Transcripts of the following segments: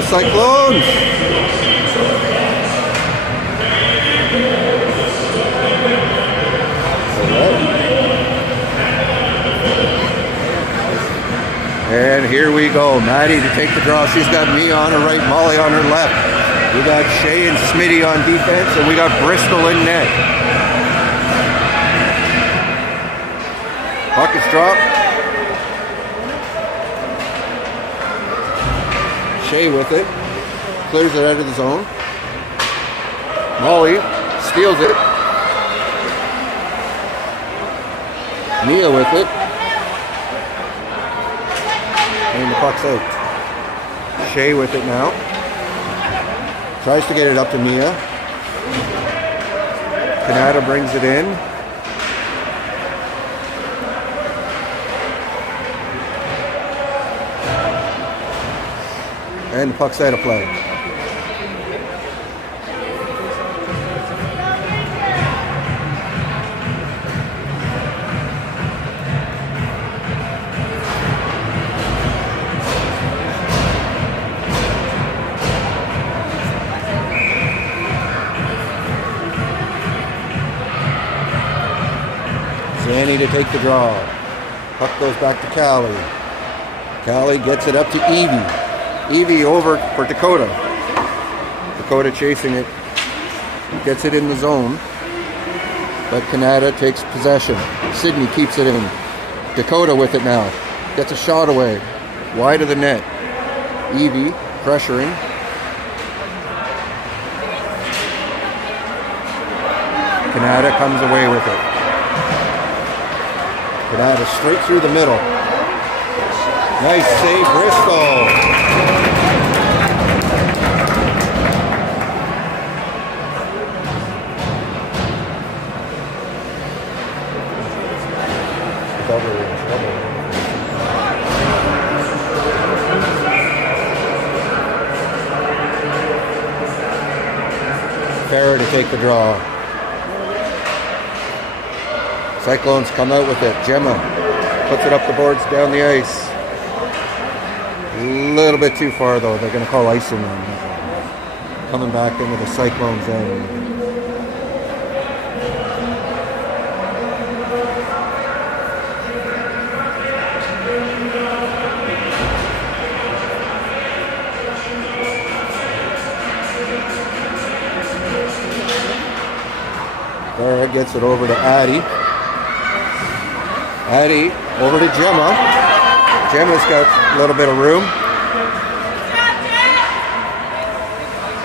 Go Cyclones! And here we go. Maddie to take the draw. She's got me on her right, Molly on her left. We got Shay and Smitty on defense, and we got Bristol in net. Puck is dropped. Shay with it. Clears it out of the zone. Molly steals it. Mia with it. And the puck's out. Shay with it now. Tries to get it up to Mia. Kanata brings it in. And the puck's out of play. Zanny to take the draw. Puck goes back to Callie. Callie gets it up to Evie. Evie over for Dakota. Dakota chasing it. Gets it in the zone. But Kanata takes possession. Sydney keeps it in. Dakota with it now. Gets a shot away. Wide of the net. Evie pressuring. Kanata comes away with it. Kanata straight through the middle. Nice save, Bristol. Farah to take the draw. Cyclones come out with it. Gemma puts it up the boards, down the ice. A little bit too far though. They're going to call icing on that. Coming back into the Cyclones end. Farah gets it over to Addie. Addie over to Gemma. Gemma's got a little bit of room.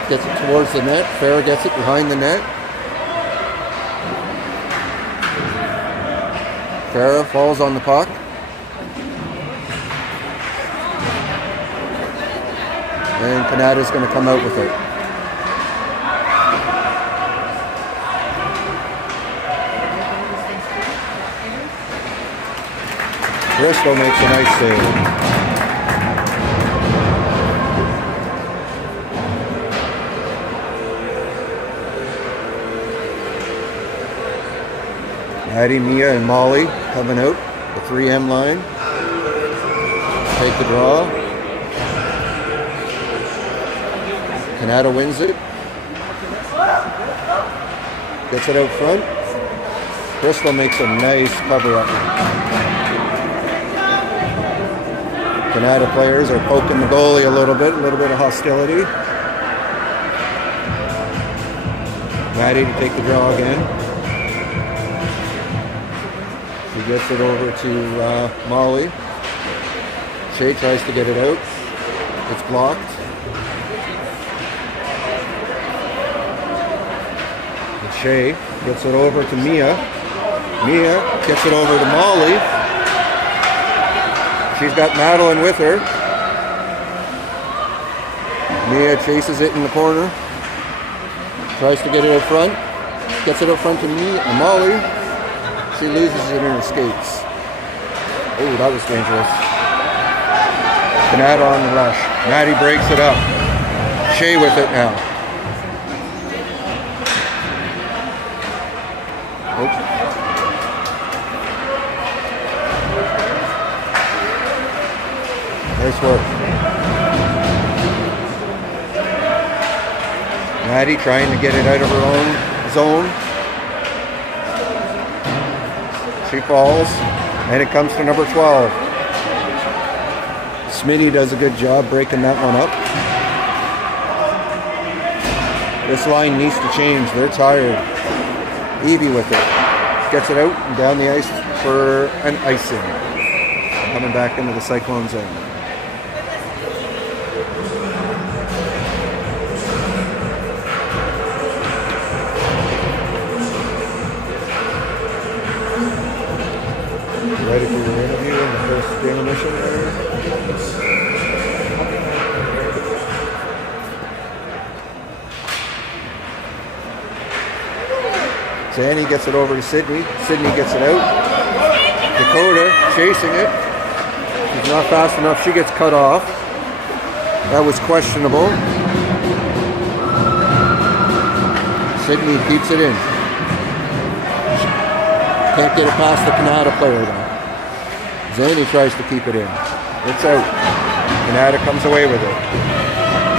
Gets it towards the net. Farah gets it behind the net. Farah falls on the puck. And Kanata's going to come out with it. Bristol makes a nice save. Addie, Mia, and Molly coming out, the 3M line. Take the draw. Kanata wins it. Gets it out front. Bristol makes a nice cover up. Kanata players are poking the goalie a little bit of hostility. Maddie to take the draw again. She gets it over to Molly. Shay tries to get it out. It's blocked. And Shay gets it over to Mia. Mia gets it over to Molly. She's got Madeline with her. Mia chases it in the corner. Tries to get it up front. Gets it up front to Molly. She loses it in her skates. Oh, that was dangerous. Kanata on the rush. Maddie breaks it up. Shay with it now. Nice work. Maddie trying to get it out of her own zone. She falls, and it comes to number 12. Smitty does a good job breaking that one up. This line needs to change. They're tired. Evie with it. Gets it out and down the ice for an icing. Coming back into the Cyclones zone. Ready for your interview in the first intermission there? Zanny gets it over to Sydney. Sydney gets it out. Dakota chasing it. She's not fast enough. She gets cut off. That was questionable. Sydney keeps it in. Can't get it past the Kanata player though. Zanny tries to keep it in. It's out. Kanata comes away with it.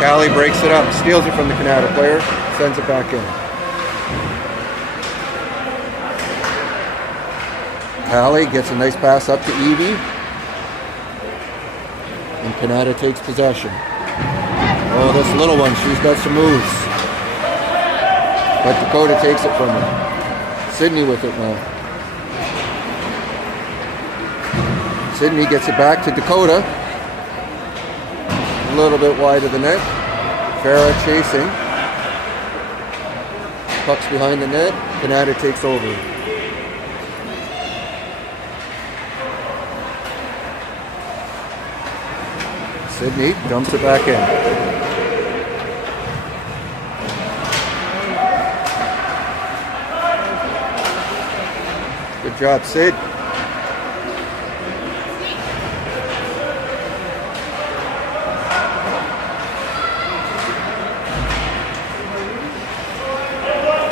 Callie breaks it up, steals it from the Kanata player, sends it back in. Callie gets a nice pass up to Evie. And Kanata takes possession. Oh, this little one, she's got some moves. But Dakota takes it from her. Sydney with it now. Sydney gets it back to Dakota. A little bit wide of the net. Farah chasing. Puck's behind the net. Kanata takes over. Sydney dumps it back in. Good job, Sid.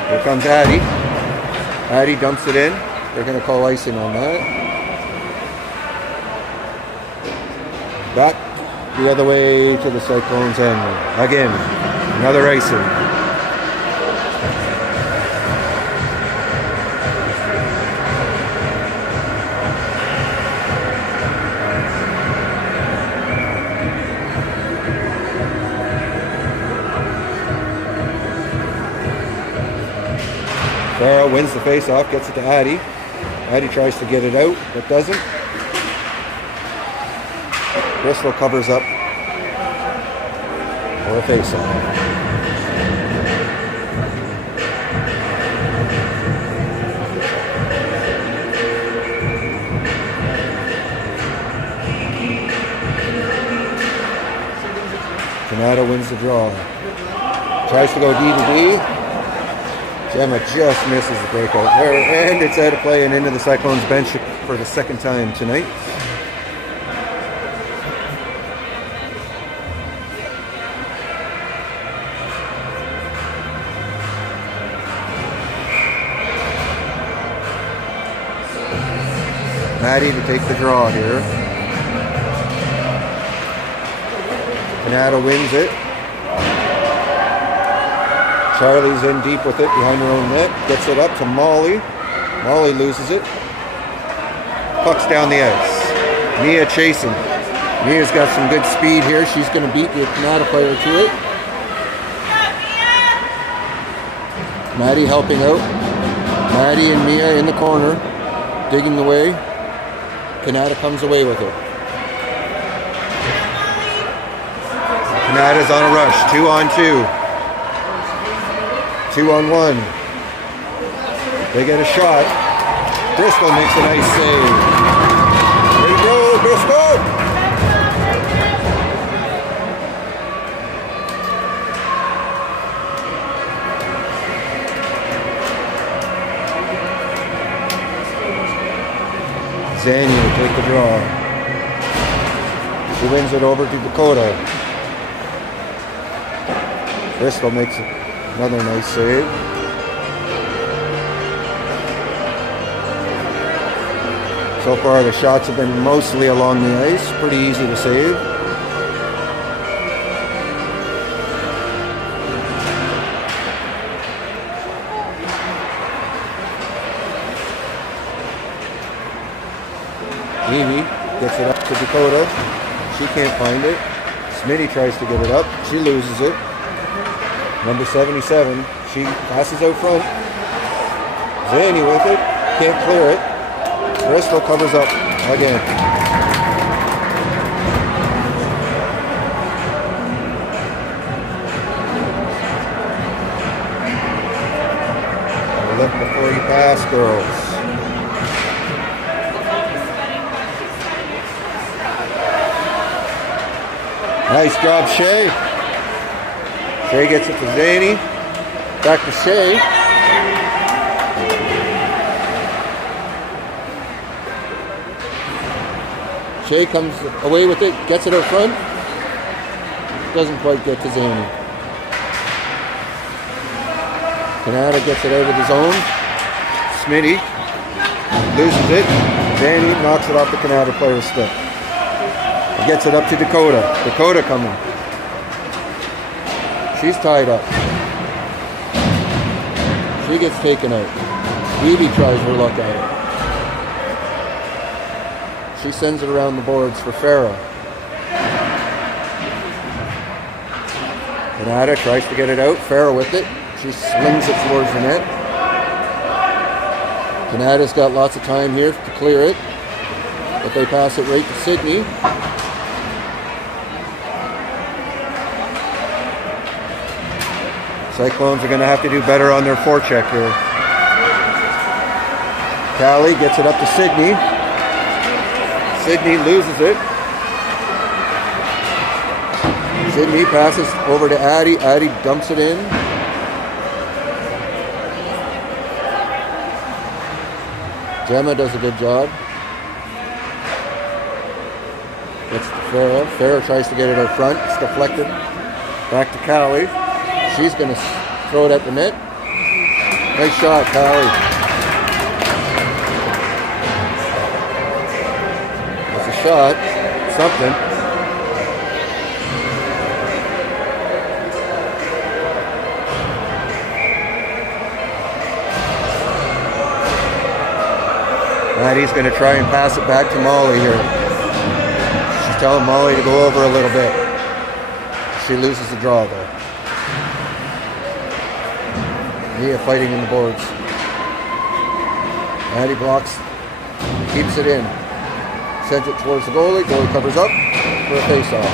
Here comes Addie. Addie dumps it in. They're going to call icing on that. Back the other way to the Cyclones end. Again, another icing. Farah wins the face-off, gets it to Addie. Addie tries to get it out, but doesn't. Bristol covers up for a face-off. Kanata wins the draw. Tries to go D-to-D. Gemma just misses the breakout there, and it's out of play and into the Cyclones bench for the second time tonight. Maddie to take the draw here. Kanata wins it. Charlie's in deep with it behind her own net. Gets it up to Molly. Molly loses it. Puck's down the ice. Mia chasing. Mia's got some good speed here. She's going to beat the Kanata player to it. Maddie helping out. Maddie and Mia in the corner. Digging away. Kanata comes away with it. Kanata's on a rush. 2-on-2. 2-on-1. They get a shot. Bristol makes a nice save. There you go, Bristol! Zanny will take the draw. She wins it over to Dakota. Bristol makes another nice save. So far the shots have been mostly along the ice. Pretty easy to save. to Dakota. She can't find it. Smitty tries to get it up. She loses it. Number 77. She passes out front. Zanny with it. Can't clear it. Bristol covers up again. Look before you pass, girls. Nice job, Shay. Shay gets it to Zanny. Back to Shay. Shay comes away with it, gets it out front. Doesn't quite get to Zanny. Kanata gets it out of his own. Smitty loses it. Zanny knocks it off the Kanata player's stick. He gets it up to Dakota. Dakota coming. She's tied up. She gets taken out. Evie tries her luck at it. She sends it around the boards for Farah. Kanata tries to get it out. Farah with it. She slings it towards the net. Kanata's got lots of time here to clear it, but they pass it right to Sydney. Cyclones are going to have to do better on their forecheck here. Callie gets it up to Sydney. Sydney loses it. Sydney passes over to Addie. Addie dumps it in. Gemma does a good job. Gets to Farah. Farah tries to get it out front. It's deflected. Back to Callie. She's going to throw it at the net. Nice shot, Callie. That's a shot. Something. Maddie's going to try and pass it back to Molly here. She's telling Molly to go over a little bit. She loses the draw though. Mia fighting in the boards. Maddie blocks, keeps it in. Sends it towards the goalie. Goalie covers up for a face-off.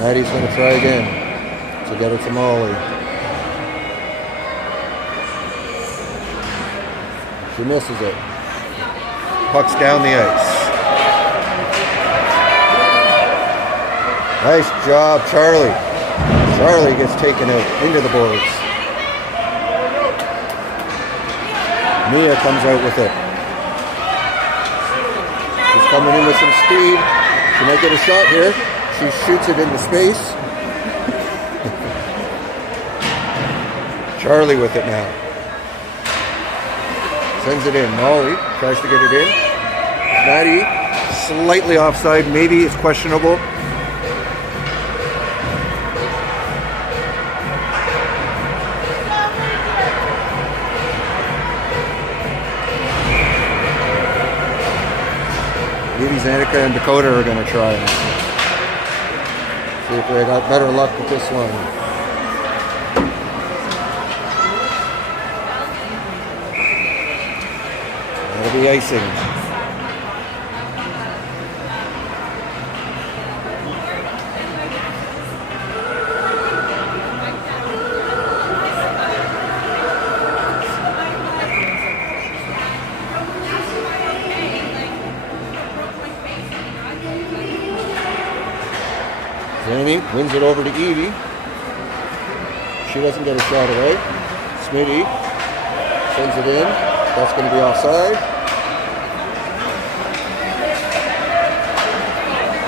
Maddie's going to try again. To get it to Molly. She misses it. Puck's down the ice. Nice job, Charlie. Charlie gets taken out into the boards. Mia comes out with it. She's coming in with some speed. She might get a shot here. She shoots it into space. Charlie with it now. Sends it in. Molly tries to get it in. Maddie, slightly offside. Maybe it's questionable. Maybe Zanika and Dakota are going to try it. See if they got better luck with this one. That'll be icing. Zanny wins it over to Evie. She doesn't get a shot away. Smitty sends it in. That's going to be offside.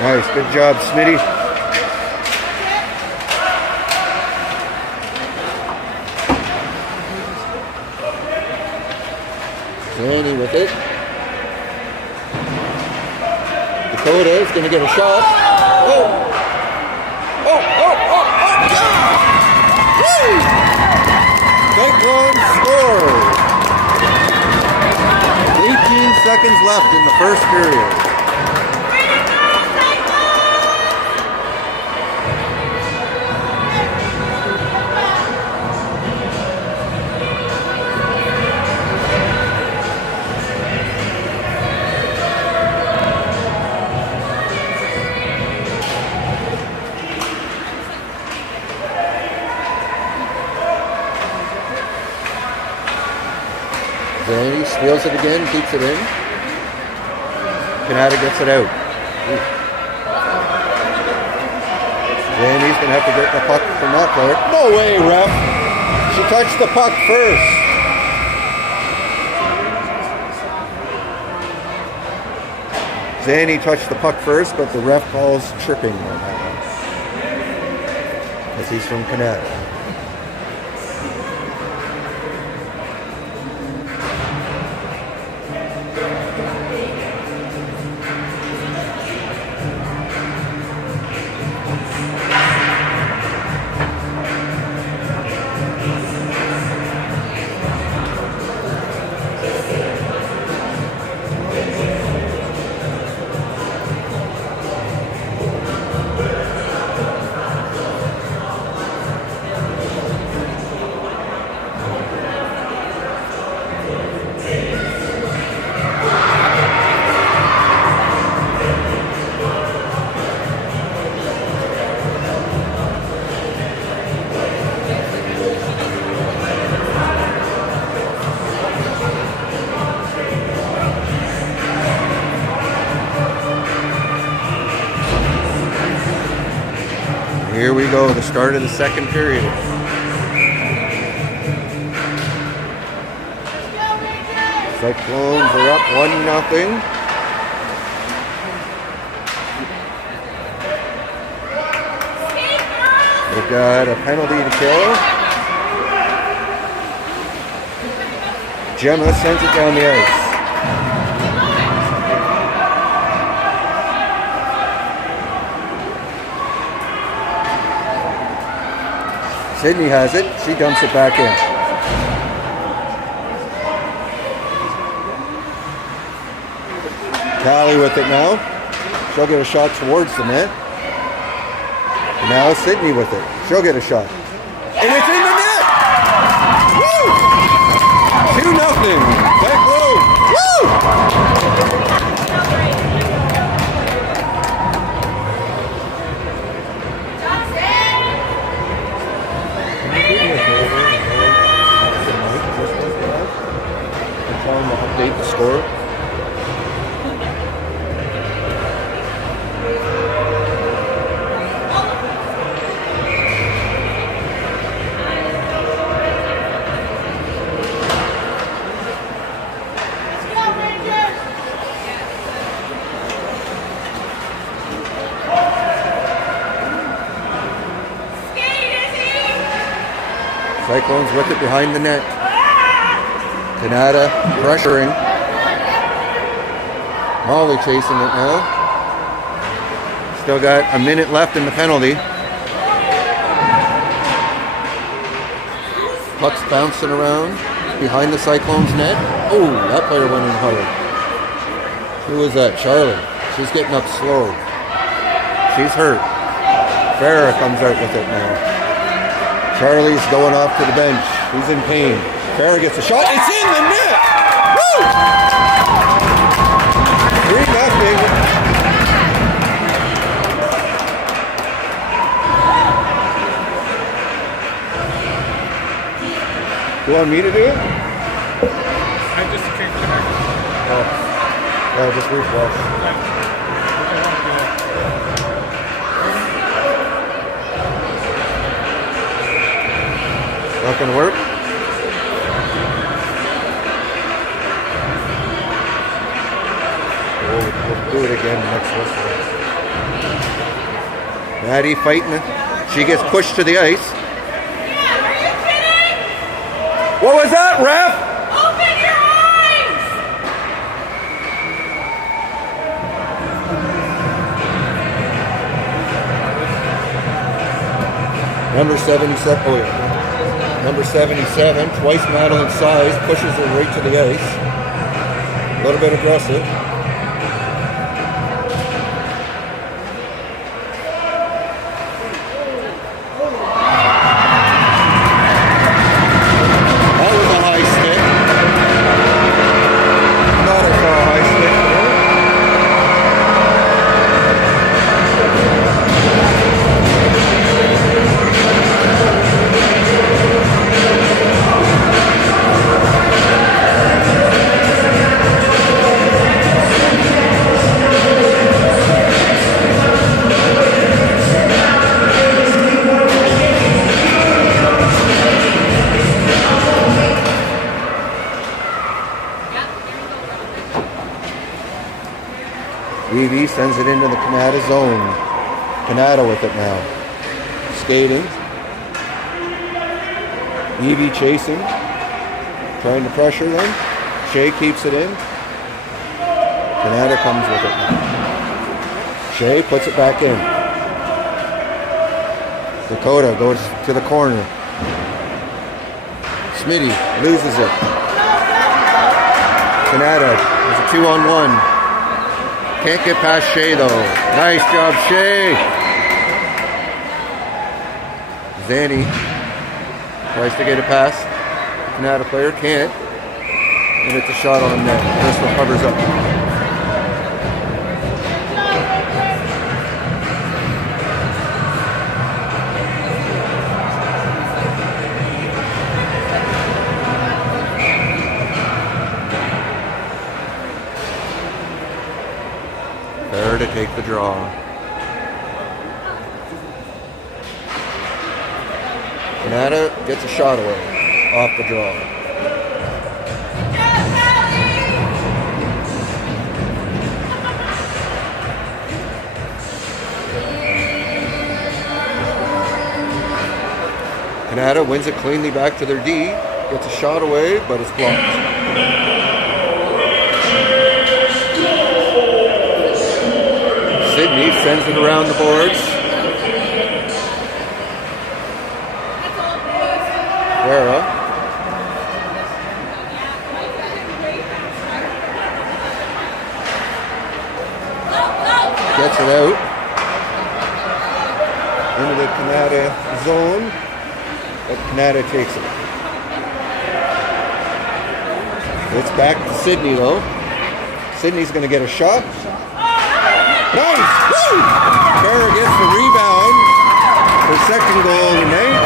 Nice, good job, Smitty. Zanny with it. Dakota is going to get a shot. Oh! Oh, oh, oh, oh, God! Woo! Cyclones score. 18 seconds left in the first period. Zanny steals it again, keeps it in. Kanata gets it out. Zanny's going to have to get the puck from that player. No way, ref! She touched the puck first. Zanny touched the puck first, but the ref calls tripping on that one. As he's from Kanata. Here we go, the start of the second period. Cyclones are up 1-0. They've got a penalty to kill. Gemma sends it down the ice. Sydney has it. She dumps it back in. Callie with it now. She'll get a shot towards the net. Now Sydney with it. She'll get a shot. And it's in the net! Woo! 2-0. Back road. Woo! Tell them to update the score. Cyclones with it behind the net. Kanata pressuring. Molly chasing it now. Still got a minute left in the penalty. Puck's bouncing around behind the Cyclones net. Oh, that player went in hard. Who was that? Charlie. She's getting up slow. She's hurt. Farrah comes out with it now. Charlie's going off to the bench. He's in pain. Farrah gets a shot. It's in the net! Woo! 3-0. You want me to do it? I just can't connect. Oh. Yeah, just refresh. Not gonna work? We'll do it again next whistle. Maddie fighting. She gets pushed to the ice. Yeah, are you kidding? What was that, ref? Open your eyes! Number 77. Oh yeah. Number 77, twice Madeline's size, pushes her right to the ice. A little bit aggressive. That was a high stick. Not a high stick there. Evie sends it into the Kanata zone. Kanata with it now. Skating. Evie chasing. Trying to pressure them. Shea keeps it in. Kanata comes with it now. Shea puts it back in. Dakota goes to the corner. Smitty loses it. Kanata is a 2-on-1. Can't get past Shea though. Nice job, Shea. Zanny tries to get a pass. Kanata player can't. And it's a shot on net. Bristol covers up. There to take the draw. Kanata gets a shot away off the draw. Kanata wins it cleanly back to their D. Gets a shot away, but it's blocked. Sydney sends it around the boards. Guerra. Gets it out. Into the Kanata zone. But Kanata takes it. It's back to Sydney though. Sydney's going to get a shot. Nice! Woo! Guerra gets the rebound. Her second goal of the night.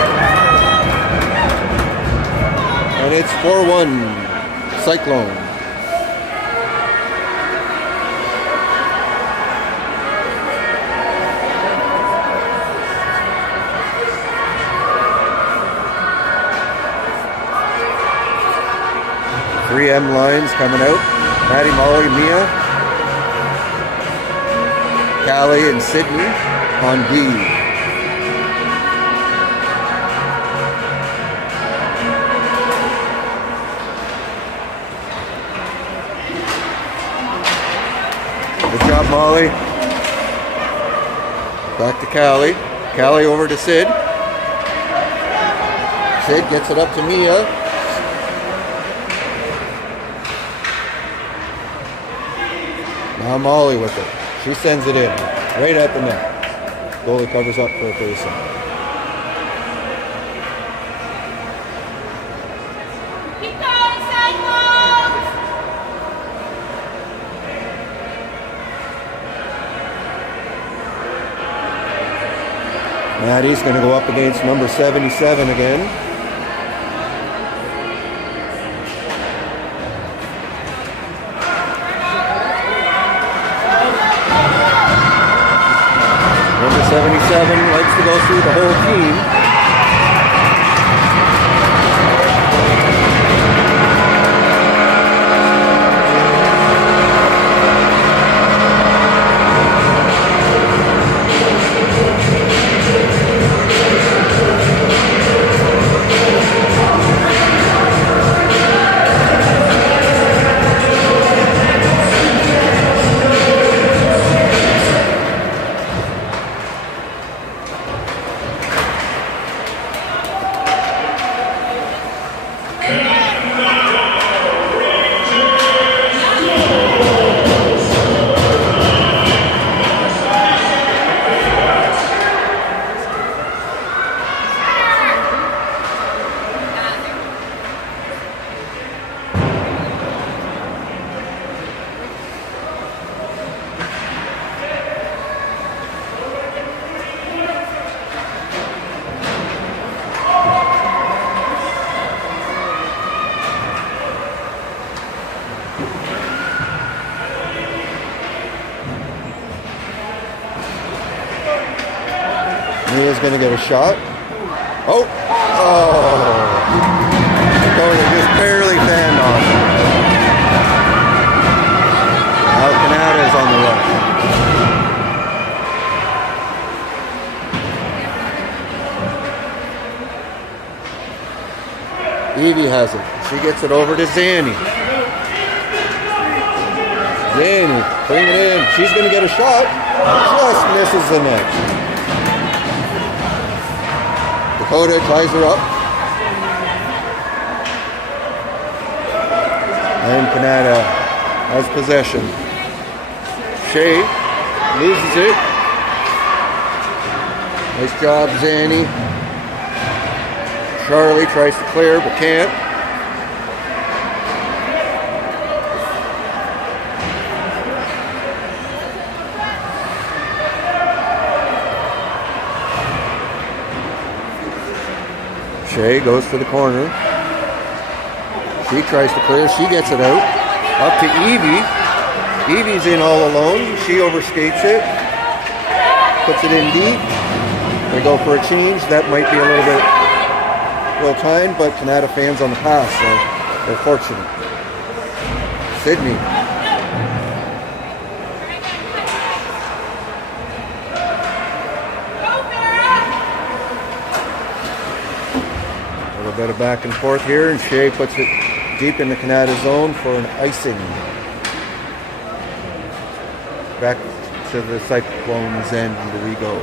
And it's 4-1 Cyclones. Three M lines coming out. Maddie, Molly, Mia, Callie, and Sydney on B. Good job, Molly. Back to Callie. Callie over to Sid. Sid gets it up to Mia. Now Molly with it. She sends it in. Right at the net. Goalie covers up for a face-off. Keep going, Cyclones! Maddie's going to go up against number 77 again. Number 77 likes to go through the whole team. Mia's going to get a shot. Oh! Dakota just barely fanned off. Now Kanata is on the rush. Evie has it. She gets it over to Zanny. Zanny, bring it in. She's going to get a shot. Just misses the net. Dakota ties her up. And Kanata has possession. Shea loses it. Nice job, Zanny. Charlie tries to clear but can't. Shea goes for the corner. She tries to clear. She gets it out. Up to Evie. Evie's in all alone. She overskates it. Puts it in deep. They go for a change. That might be a little bit well timed, but Kanata fans on the pass, so they're fortunate. Sydney. A little bit of back and forth here, and Shea puts it deep in the Kanata zone for an icing. Back to the Cyclones end we go.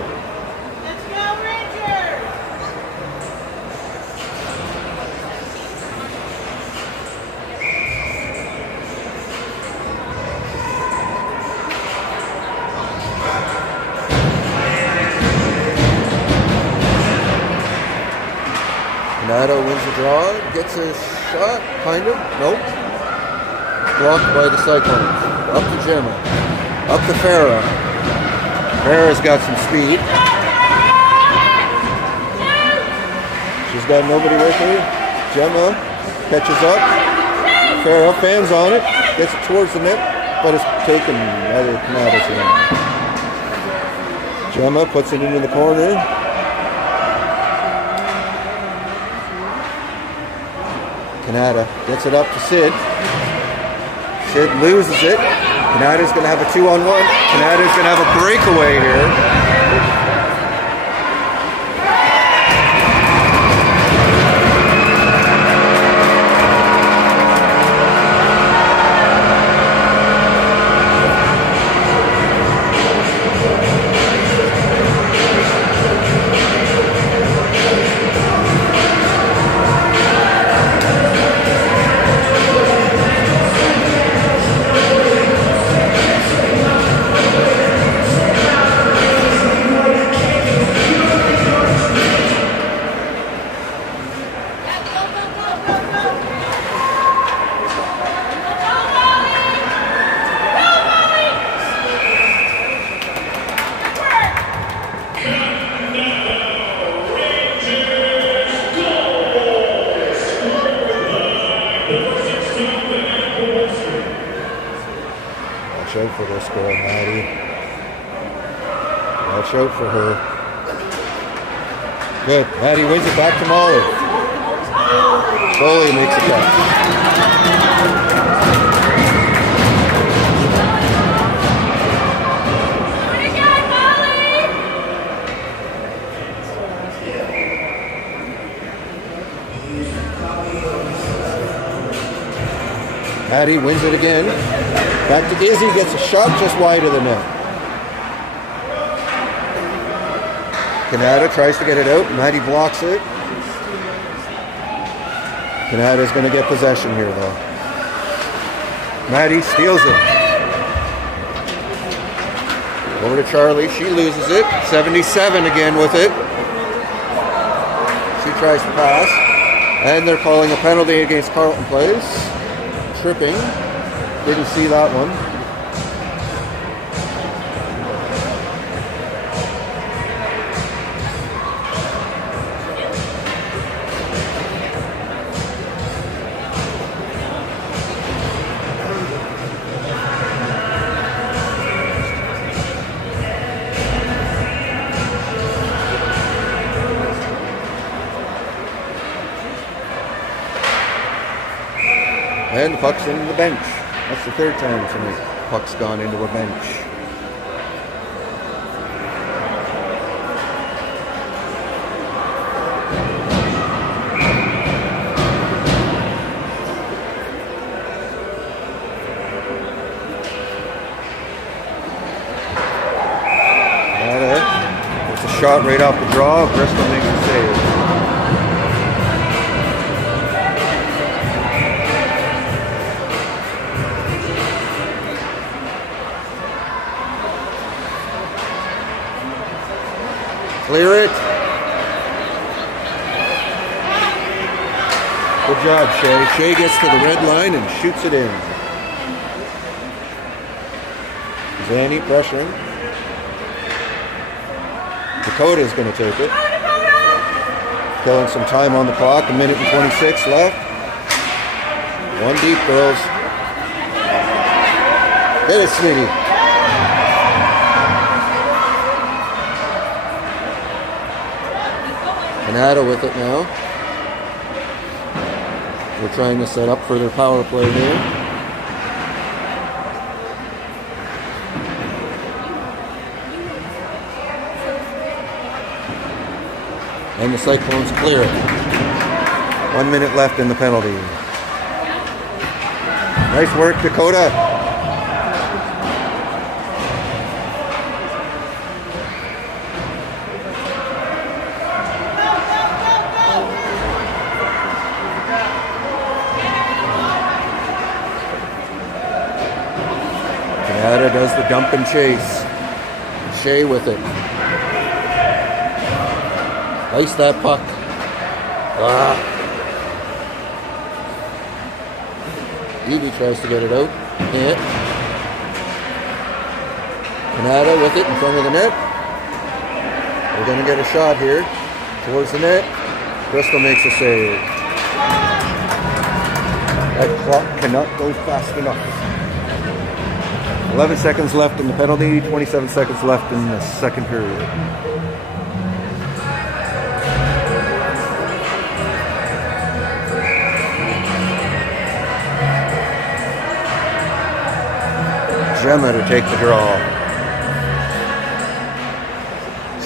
Let's go, Rangers! Kanata wins the draw, gets a shot, kind of, nope. Blocked by the Cyclones. Up to Gemma, up to Farah. Farah's got some speed. She's got nobody with her. Gemma catches up. Farah fans on it, gets it towards the net, but it's taken out of Kanata's hand. Gemma puts it into the corner. Kanata gets it up to Sid. Sid loses it. Kanata's going to have a 2-on-1. Kanata's going to have a breakaway here. Watch out for this girl, Maddie. Watch out for her. Good. Maddie wins it back to Molly. Goalie makes a catch. Maddie wins it again. Back to Izzy, gets a shot just wide of the net. Kanata tries to get it out. Maddie blocks it. Kanata's going to get possession here, though. Maddie steals it. Over to Charlie. She loses it. 77 again with it. She tries to pass. And they're calling a penalty against Carleton Place. Tripping. Didn't see that one. And the puck's into the bench. That's the third time tonight. Puck's gone into a bench. It's a shot right off the draw. Bristol makes a save. Clear it. Good job, Shea. Shea gets to the red line and shoots it in. Zanny pressuring. Dakota's going to take it. Killing some time on the clock. 1:26 left. One deep, girls. Hit it, Smitty. Kanata with it now. We're trying to set up for their power play here. And the Cyclones clear it. 1 minute left in the penalty. Nice work, Dakota. Kanata does the dump and chase. Shea with it. Ice that puck. Evie tries to get it out. Hit. Kanata with it in front of the net. We're going to get a shot here towards the net. Bristol makes a save. That clock cannot go fast enough. 11 seconds left in the penalty, 27 seconds left in the second period. Gemma to take the draw.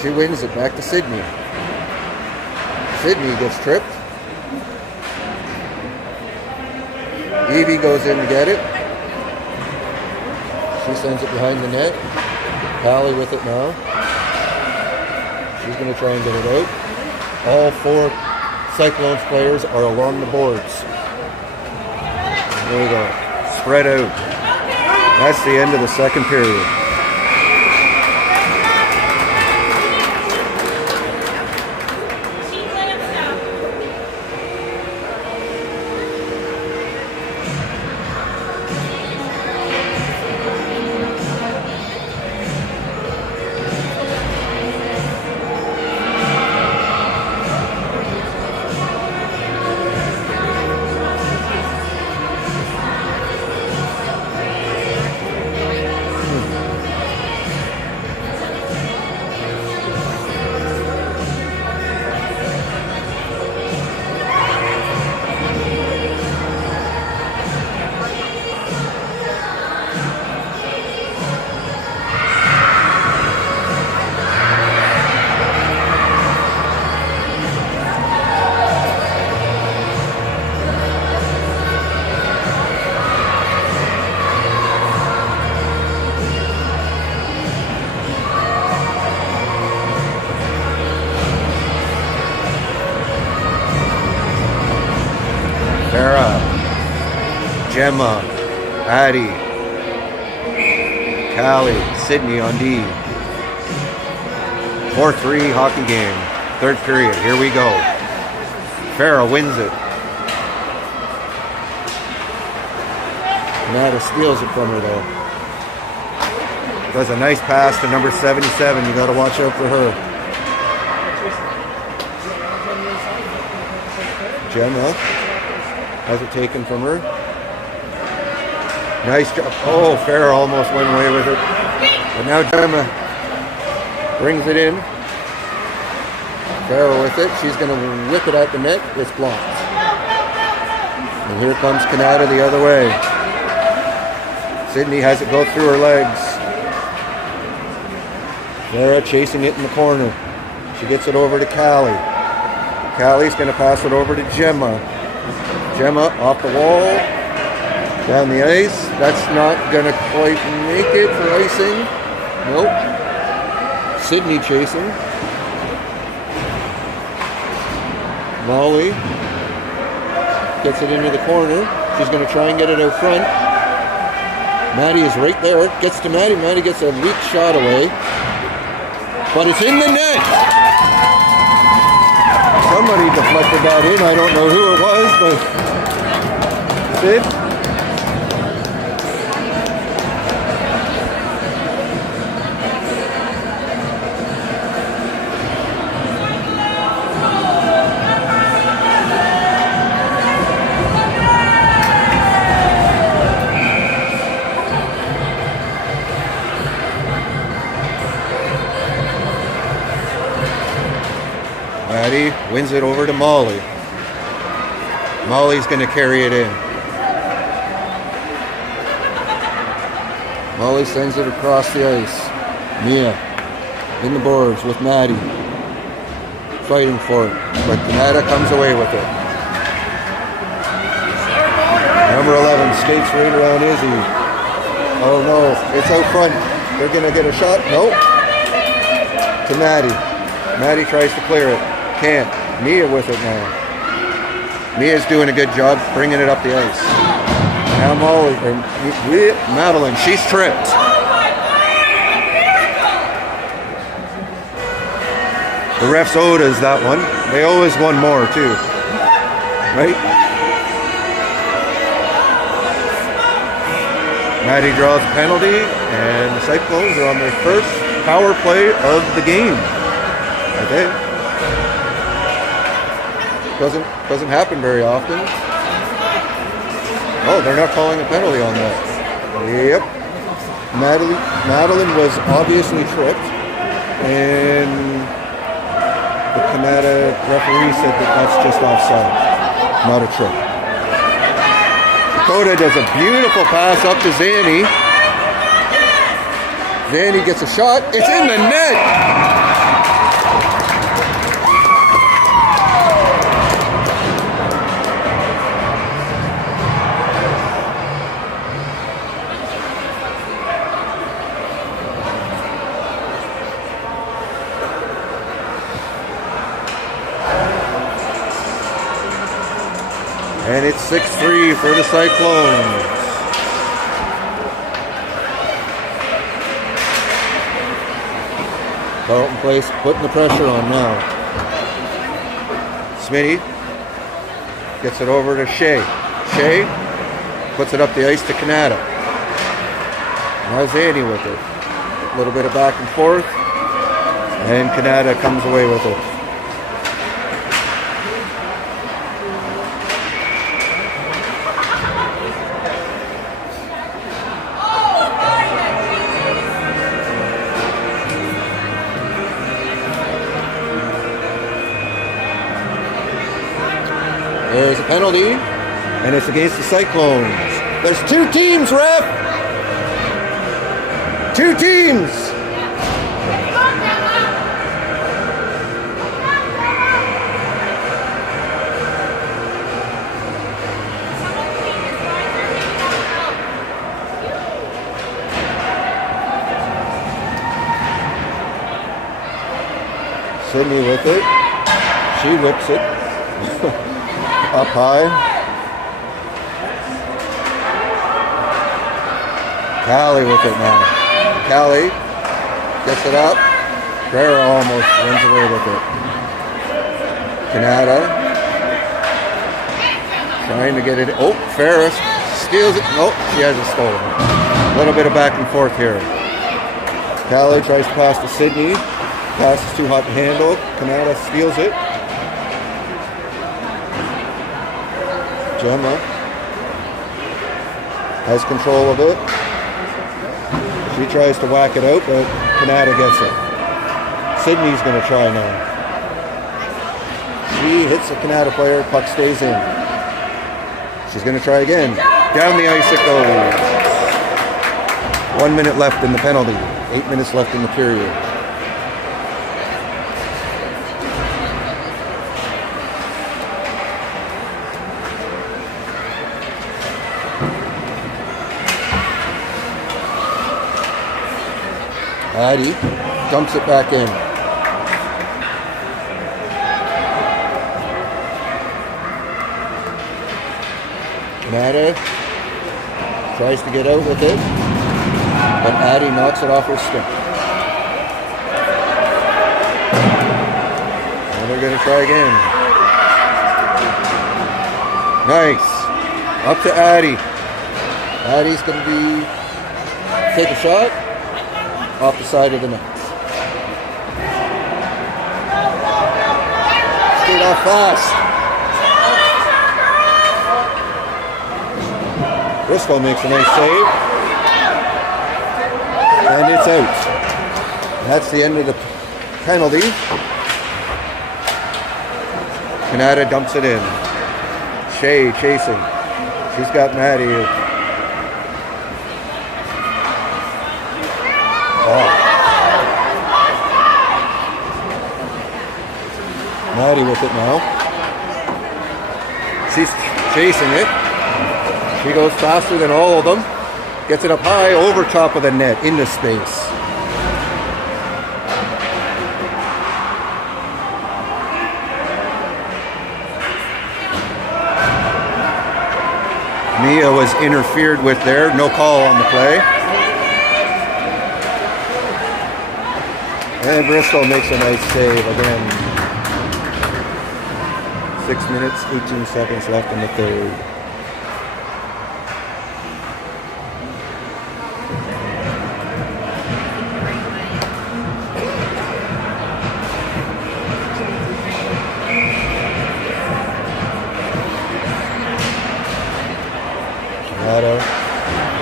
She wins it back to Sydney. Sydney gets tripped. Evie goes in to get it. She sends it behind the net. Callie with it now. She's going to try and get it out. All four Cyclones players are along the boards. There we go. Spread out. That's the end of the second period. Gemma, Addie, Callie, Sydney on D. 4-3 hockey game. Third period. Here we go. Farah wins it. Kanata steals it from her though. Does a nice pass to number 77. You got to watch out for her. Gemma has it taken from her. Nice job. Oh, Farah almost went away with it. But now Gemma brings it in. Farah with it. She's going to whip it at the net. It's blocked. And here comes Kanata the other way. Sydney has it go through her legs. Vera chasing it in the corner. She gets it over to Callie. Callie's going to pass it over to Gemma. Gemma off the wall. Down the ice. That's not going to quite make it for icing. Nope. Sydney chasing. Molly gets it into the corner. She's going to try and get it out front. Maddie is right there. Gets to Maddie. Maddie gets a weak shot away. But it's in the net. Somebody deflected that in. I don't know who it was, but Sid. Maddie wins it over to Molly. Molly's going to carry it in. Molly sends it across the ice. Mia in the boards with Maddie. Fighting for it. But Kanata comes away with it. Number 11 skates right around Izzy. Oh no, it's out front. They're going to get a shot. Nope. To Maddie. Maddie tries to clear it. Can't. Mia with it now. Mia's doing a good job bringing it up the ice. Now Molly, or Madeline, she's tripped. The refs owed us that one. They owe us one more too. Right? Maddie draws a penalty, and the Cyclones are on their first power play of the game. I think. Doesn't happen very often. Oh, they're not calling a penalty on that. Yep. Madeline was obviously tripped, and the Kanata referee said that that's just offside, not a trip. Dakota does a beautiful pass up to Zanny. Zanny gets a shot. It's in the net! And it's 6-3 for the Cyclones. Carleton Place putting the pressure on now. Smitty gets it over to Shea. Shea puts it up the ice to Kanata. Now Zanny with it. A little bit of back and forth. And Kanata comes away with it. There's a penalty, and it's against the Cyclones. There's two teams, ref! Two teams! Sydney with it. She whips it. Up high. Callie with it now. Callie gets it up. Frere almost runs away with it. Kanata trying to get it. Oh, Ferris steals it. Nope, she has it stolen. A little bit of back and forth here. Callie tries to pass to Sydney. Pass is too hot to handle. Kanata steals it. Gemma has control of it. She tries to whack it out, but Kanata gets it. Sydney's going to try now. She hits the Kanata player, puck stays in. She's going to try again. Down the ice it goes. 1 minute left in the penalty. 8 minutes left in the period. Addie dumps it back in. Kanata tries to get out with it, but Addie knocks it off her stick. And they're going to try again. Nice. Up to Addie. Addie's going to take a shot off the side of the net. Skate off fast. Bristol makes a nice save. And it's out. That's the end of the penalty. Kanata dumps it in. Shea chasing. She's got Maddie. Maddie with it now. She's chasing it. She goes faster than all of them. Gets it up high, over top of the net, into space. Mia was interfered with there. No call on the play. And Bristol makes a nice save again. 6 minutes, 18 seconds left in the third. Kanata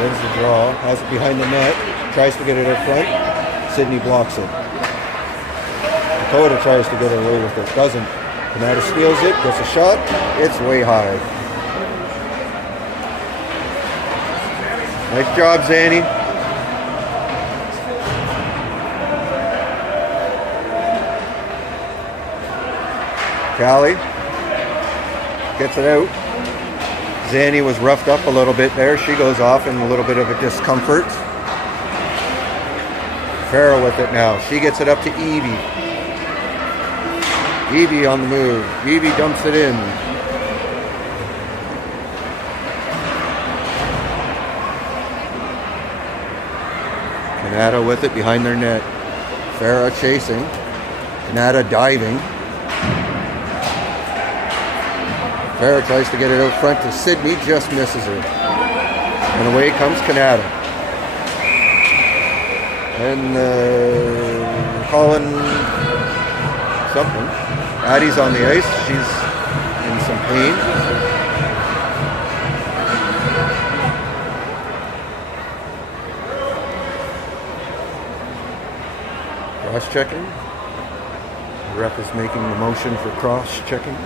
wins the draw, has it behind the net, tries to get it up front. Sydney blocks it. Dakota tries to get away with it, doesn't. Kanata steals it, gets a shot, it's way high. Nice job, Zanny. Callie gets it out. Zanny was roughed up a little bit there. She goes off in a little bit of a discomfort. Farrell with it now. She gets it up to Evie. Evie on the move. Evie dumps it in. Kanata with it behind their net. Farah chasing. Kanata diving. Farah tries to get it out front to Sydney, just misses her. And away comes Kanata. And calling something. Addie's on the ice. She's in some pain. Cross-checking. The ref is making the motion for cross-checking.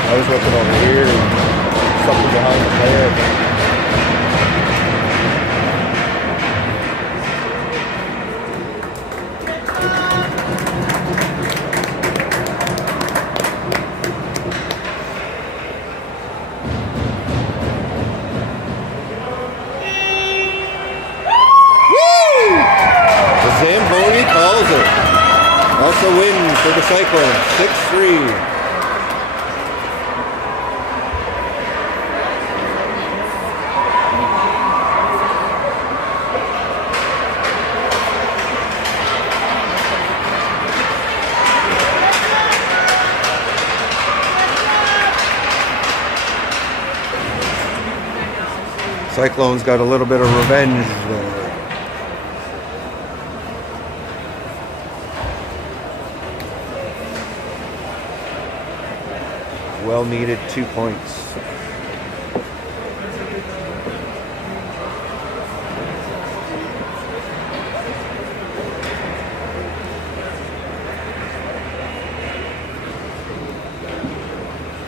I was looking over here, something behind the player. Woo! The Zamboni calls it. That's a win for the Cyclones, 6-3. Cyclones got a little bit of revenge there. well needed 2 points.